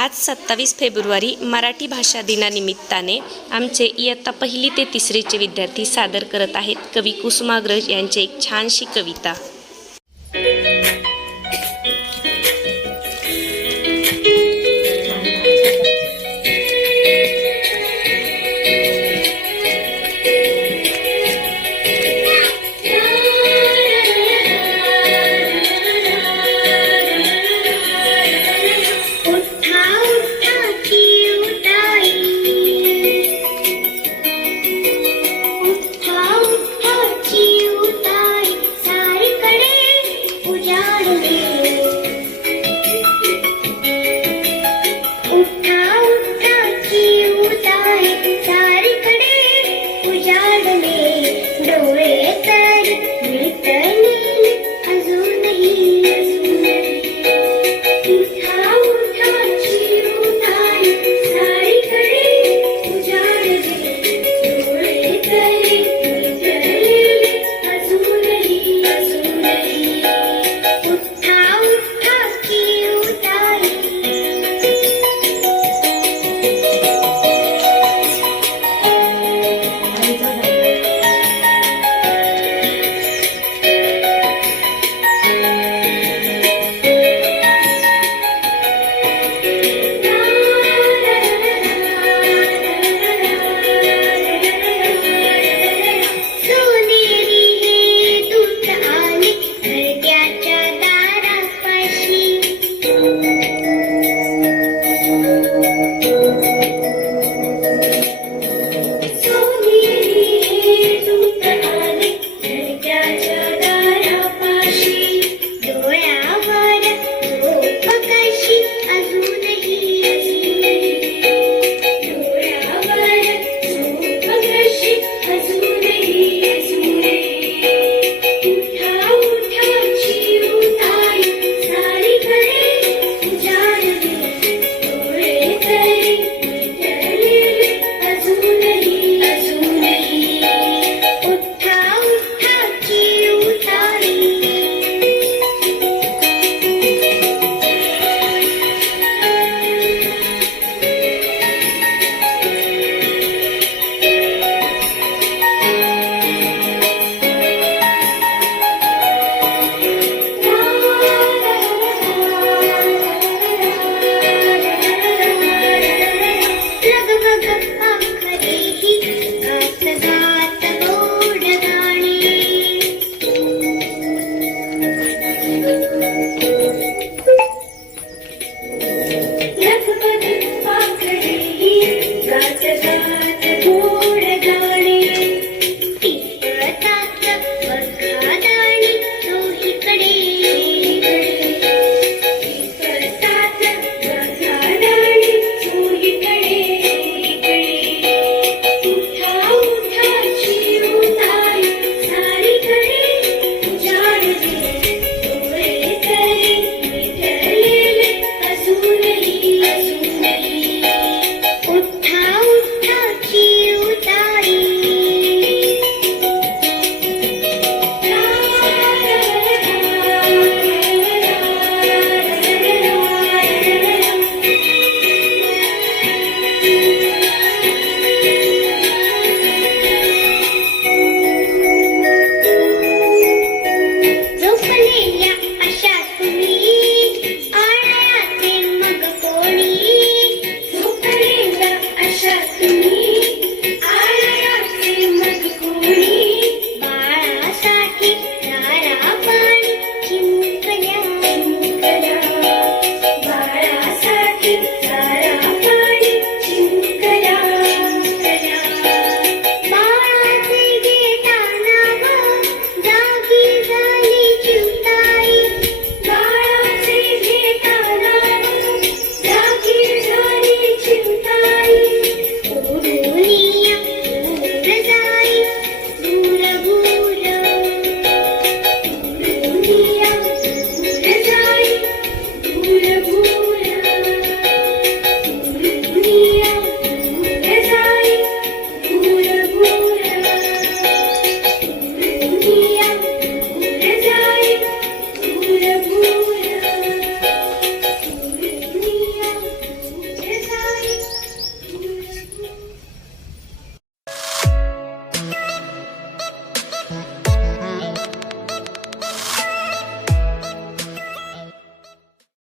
आज सत्तावीस फेब्रुवारी मराठी भाषा दिनानिमित्ताने आमचे इयत्ता पहिली ते तिसरीचे विद्यार्थी सादर करत आहेत कवी कुसुमाग्रज यांची एक छानशी कविता.